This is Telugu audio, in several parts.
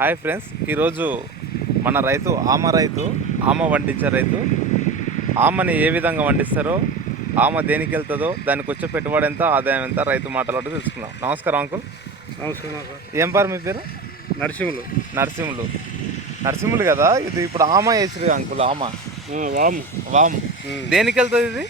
హాయ్ ఫ్రెండ్స్ ఈరోజు మన రైతు ఆమ రైతు ఆమ వండించే రైతు. ఆమని ఏ విధంగా వండిస్తారో ఆమ దేనికి వెళ్తుందో దానికి వచ్చే పెట్టుబడి ఎంత ఆదాయం ఎంత రైతు మాటలు తెలుసుకుందాం. నమస్కారం అంకుల్. నమస్కారం ఏం పారు మీ పేరు? నరసింహులు. నరసింహులు. నరసింహులు కదా ఇది ఇప్పుడు ఆమ వేసిరు అంకుల్ ఆమ. వాము. వాము. దేనికి వెళ్తుంది ఇది?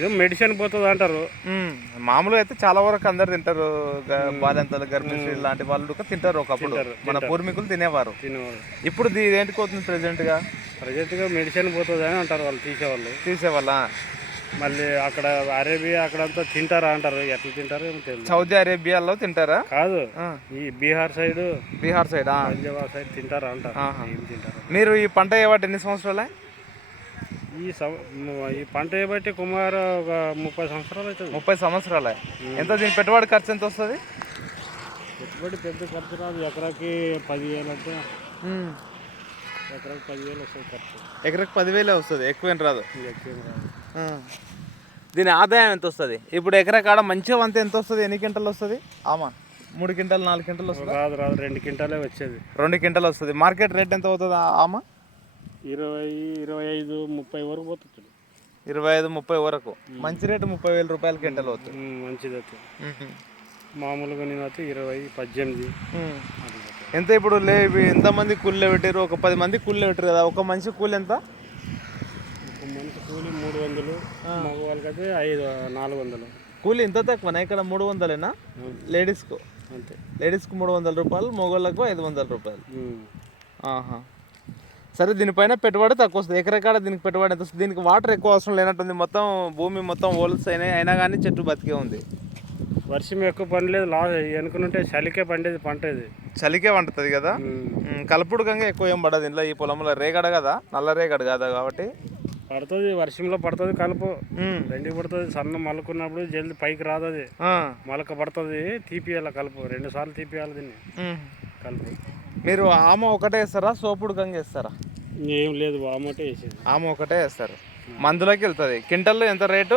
ఏం మెడిసిన్ పోతుంది అంటారు? మ్మ్. మామూలుగా అయితే చాలా వరకు అందరు తింటారు. గ- బాలింతలు గర్భిణీ లాంటి వాళ్ళు కూడా తింటారు ఒకప్పుడు. మన పూర్వీకులు తినేవారు. ఇప్పుడు ఇది ఏంటికి అవుతుంది ప్రెసెంట్గా? ప్రజెంట్గా మెడిసిన్ పోతుంది అని అంటారు వాళ్ళు తీసేవాళ్ళు. తీసేవాళ్ళ? మళ్ళీ అక్కడ అరేబియా అక్కడంతా తింటారా అంటారు. ఎట్లా తింటారో సౌదీ అరేబియాలో తింటారా? కాదు. ఈ Bihar side Bihar side? Punjab side తింటారా అంటారు. మీరు ఈ పంట ఎన్ని సంవత్సరాలే? ఈ ఈ పంట ఏబట్టి కుమార్ ఒక ముప్పై సంవత్సరాలు అవుతుంది. ముప్పై సంవత్సరాలే. ఎంత దీని పెట్టుబడి ఖర్చు ఎంత వస్తుంది? పెట్టుబడి పెద్ద ఖర్చు రాదు. ఎకరాకి పదివేలు అంటే ఎకరాకి పదివేలు వస్తుంది ఖర్చు. ఎకరకు పదివేలే వస్తుంది. ఎక్కువేం రాదు. ఎక్కువ ఏం రాదు. దీని ఆదాయం ఎంత వస్తుంది? ఇప్పుడు ఎకరా కాడ మంచిగా వంత ఎంత వస్తుంది? ఎన్ని క్వింటలు వస్తుంది? ఆమా మూడు క్వింటల్ నాలుగు క్వింటల్ వస్తుంది? రాదు రాదు. రెండు క్వింటాలే వచ్చేది. రెండు క్వింటల్ వస్తుంది. మార్కెట్ రేట్ ఎంత అవుతుంది ఆమా? ఇరవై ఇరవై ఐదు ముప్పై వరకు పోతుంది. ఇరవై ఐదు ముప్పై వరకు. మంచి రేటు ముప్పై వేల రూపాయల క్వింటల్ అవుతుంది మంచిది అయితే. మామూలుగా నేను అయితే ఇరవై పద్దెనిమిది. ఎంత ఇప్పుడు లే ఎంతమంది కూలీలు పెట్టారు ఒక పది మంది కూలీలు పెట్టారు కదా. ఒక మనిషి కూలి ఎంత? ఒక మనిషి కూలి మూడు వందలు మగవాళ్ళకైతే ఐదు నాలుగు వందలు. కూలి ఇంత తక్కువనా ఇక్కడ మూడు వందలేనా? లేడీస్కు? అంతే. లేడీస్కు మూడు వందల రూపాయలు మగవాళ్ళకు ఐదు వందల రూపాయలు. ఆహా. సరే దీనిపైన పెట్టుబడి తక్కువ వస్తుంది. ఎకరెకాడ దీనికి పెట్టుబడి ఎంత వస్తుంది? దీనికి వాటర్ ఎక్కువ అవసరం లేనట్టుంది. మొత్తం భూమి మొత్తం హోల్స్ అయినాయి అయినా కానీ చెట్టు బతికే ఉంది. వర్షం ఎక్కువ పండలేదు లా వెనుకనుంటే చలికే పండేది పంట ఇది చలికే వండుతుంది కదా? కలుపుడు గంగా ఎక్కువ ఏం పడదు ఇంట్లో. ఈ పొలంలో రేగడ కదా? నల్ల రేగడ కదా కాబట్టి? పడుతుంది వర్షంలో పడుతుంది కలుపు. రెండుకి పడుతుంది సన్న మలుకున్నప్పుడు జల్ది పైకి రాదు అది మొలక పడుతుంది తీపియాలి కలుపు. రెండు సార్లు తీపియాలి దీన్ని. కలుపు. మీరు ఆమ ఒకటే వేస్తారా? సోపుడు గంగ వేస్తారా? ఏం లేదు వామటే వేసేది. ఆమ ఒకటే వేస్తారు. మందులోకి వెళ్తుంది. క్వింటల్లో ఎంత రేటు?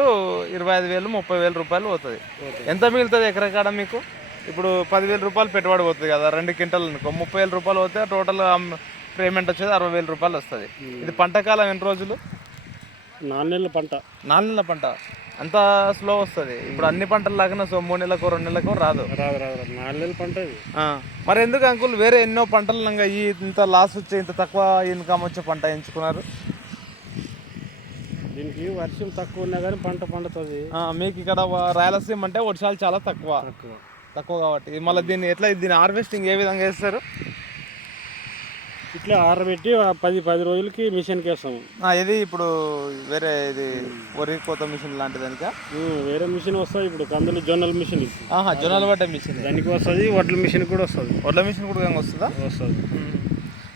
ఇరవై ఐదు వేలు ముప్పై వేల రూపాయలు పోతుంది. ఎంత మిగులుతుంది ఎకరకాడ మీకు? ఇప్పుడు పదివేల రూపాయలు పెట్టుబడి పోతుంది కదా రెండు క్వింటల్ అనుకో. ముప్పై వేల రూపాయలు పోతే టోటల్ పేమెంట్ వచ్చేది అరవై వేల రూపాయలు వస్తుంది. ఇది పంట కాలం ఎన్ని రోజులు? నాలుగు నెలల పంట. నాలుగు నెలల పంట. అంత స్లో వస్తుంది. ఇప్పుడు అన్ని పంటలు లాగానే సో మూడు నెలలకు రెండు నెలలకు రాదు. రాదు రాదు రాదు. నాలుగు నెలల పంట మరి ఎందుకు అంకుల్ వేరే ఎన్నో పంటలు ఈ ఇంత లాస్ వచ్చే ఇంత తక్కువ ఇన్కమ్ వచ్చే పంట ఎంచుకున్నారు? దీనికి వర్షం తక్కువ ఉన్నా కానీ పంట పండుతుంది. మీకు ఇక్కడ రాయలసీమ అంటే వర్షాలు చాలా తక్కువ. తక్కువ. తక్కువ కాబట్టి. మళ్ళీ దీన్ని ఎట్లా దీని హార్వెస్టింగ్ ఏ విధంగా చేస్తారు? ఇట్లా ఆరబెట్టి ఆ పది పది రోజులకి మిషన్కి వేస్తాము ఇది ఇప్పుడు వేరే ఇది వరి కోత మిషన్ లాంటి దానిక? వేరే మిషన్ వస్తుంది ఇప్పుడు కందులు జొన్నల మిషన్. ఆహా జొన్నలు పట్టే మిషన్. దానికి వస్తుంది వడ్ల మిషన్ కూడా వస్తుంది. వడ్ల మిషన్ కూడా వస్తుందా? వస్తుంది.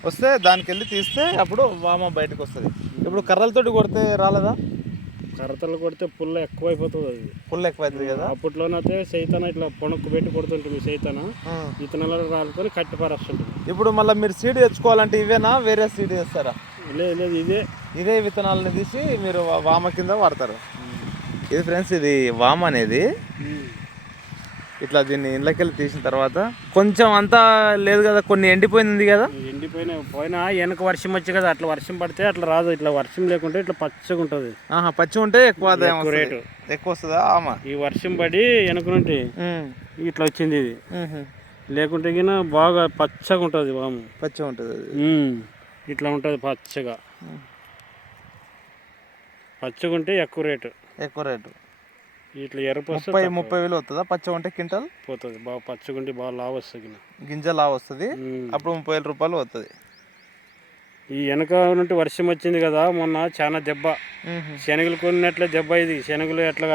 వస్తే దానికి వెళ్ళి తీస్తే అప్పుడు వామ బయటకు వస్తుంది. ఇప్పుడు కర్రలతోటి కొడితే రాలేదా? కర్రతలు కొడితే పుల్ల ఎక్కువ అయిపోతుంది అది. పుల్ల ఎక్కువ అవుతుంది కదా అప్పట్లోనైతే సైతాన ఇట్లా పొణక్కు పెట్టి కొడుతుంటుంది సైతాన. ఇతనాలు రాలుకొని కట్టి పారేస్తుంటుంది. ఇప్పుడు మళ్ళీ మీరు సీడ్ తెచ్చుకోవాలంటే ఇవేనా? వేరే సీడ్ చేస్తారా లేదు లేదు ఇదే. ఇదే విత్తనాలను తీసి మీరు వామ కింద వాడతారు. ఇది ఫ్రెండ్స్ ఇది వామ అనేది ఇట్లా దీన్ని ఇళ్ళకెళ్ళి తీసిన తర్వాత కొంచెం అంతా లేదు కదా కొన్ని ఎండిపోయింది కదా? ఎండిపోయిన పోయినా వెనక వర్షం వచ్చి కదా అట్లా వర్షం పడితే అట్లా రాదు ఇట్లా వర్షం లేకుంటే ఇట్లా పచ్చగా ఉంటుంది. ఆహా పచ్చి ఉంటే ఎక్కువ. రేటు. ఎక్కువ వస్తుందా? ఆమ. ఈ వర్షం పడి వెనక నుండి. ఇట్లా వచ్చింది ఇది. లేకుంటే గిన బాగా పచ్చగా ఉంటుంది వాము. పచ్చి ఉంటుంది. ఇట్లా ఉంటుంది పచ్చగా. పచ్చగా ఉంటే ఎక్కువ రేటు. ఎక్కువ రేటు. ఇట్లా వస్తే ముప్పై ముప్పై వేలు వస్తుందా? పచ్చ ఉంటే క్వింటల్? పోతుంది. బాగా పచ్చగా ఉంటే బాగా లావు వస్తుంది. గింజ లా వస్తుంది. అప్పుడు ముప్పై వేల రూపాయలు వస్తుంది. ఈ వెనక నుండి వర్షం వచ్చింది కదా మొన్న చాలా దెబ్బ. శనగలు కొన్నట్లే దెబ్బ ఇది. శనగలు ఎట్లా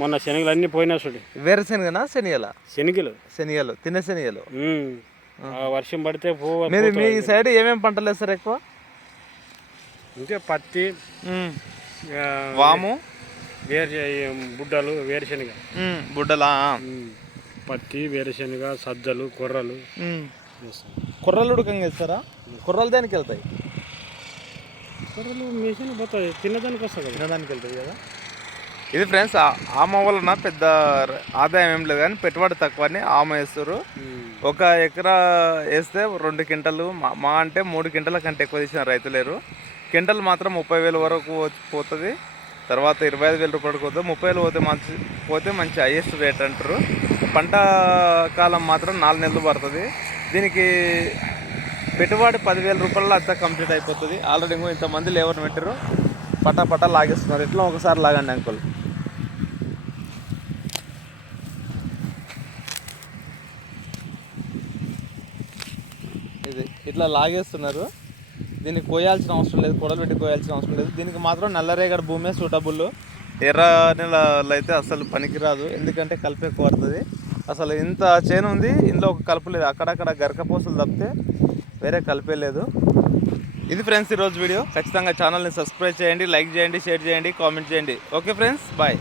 మొన్న శనగలు అన్నీ పోయినా చూడు. వేరుశనగనా శనిగల? శనగలు. శనిగలు. తినే శనిగలు. వర్షం పడితే పో మీరు మీ సైడ్ ఏమేమి పంటలు వేస్తారు ఎక్కువ? ఇంకా పత్తి వాము. వేరు బుడ్డలు వేరుశనగ బుడ్డలా. పత్తి వేరుశనగ సజ్జలు కొర్రలు. కుర్రలు ఉడకంగా వేస్తారా? కుర్రలు దానికి వెళ్తాయి? కొర్రలు మిషన్ పోతుంది తినదానికి వస్తుంది కదా. తినడానికి వెళ్తాయి కదా. ఇది ఫ్రెండ్స్ ఆ- ఆమ వలన పెద్ద ఆదాయం ఏం లేదు కానీ పెట్టుబడి తక్కువ అని ఆమ వేస్తారు. ఒక ఎకరా వేస్తే రెండు క్వింటలు మా మా అంటే మూడు క్వింటల కంటే ఎక్కువ తీసిన రైతు లేరు క్వింటల్ మాత్రం ముప్పై వేల వరకు పోతుంది. తర్వాత ఇరవై ఐదు వేల రూపాయలకు పోతే ముప్పై వేలు పోతే మంచి పోతే మంచి హైయెస్ట్ రేట్ అంటారు. పంట కాలం మాత్రం నాలుగు నెలలు పడుతుంది. దీనికి పెట్టుబడి పదివేల రూపాయల అంతా కంప్లీట్ అయిపోతుంది. ఆల్రెడీ ఇంకో ఇంతమంది లేబర్ పెట్టారు పటా పటా లాగేస్తున్నారు. ఇట్లా ఒకసారి లాగండి అంకుల్ ఇది ఇట్లా లాగేస్తున్నారు. దీన్ని కోయాల్సిన అవసరం లేదు కొడలు పెట్టి కోయాల్సిన అవసరం లేదు. దీనికి మాత్రం నల్లరేగడి భూమే సూటబుల్ ఎర్ర నెలలో అయితే అసలు పనికిరాదు. ఎందుకంటే కలుపు ఎక్కువ పడుతుంది అసలు ఇంత చేను ఉంది ఇందులో ఒక కలుపు లేదు. అక్కడక్కడ గరకపోసలు తప్పితే వేరే కలిపే లేదు. ఇది ఫ్రెండ్స్ ఈరోజు వీడియో. ఖచ్చితంగా ఛానల్ని సబ్స్క్రైబ్ చేయండి లైక్ చేయండి షేర్ చేయండి కామెంట్ చేయండి. Okay friends bye.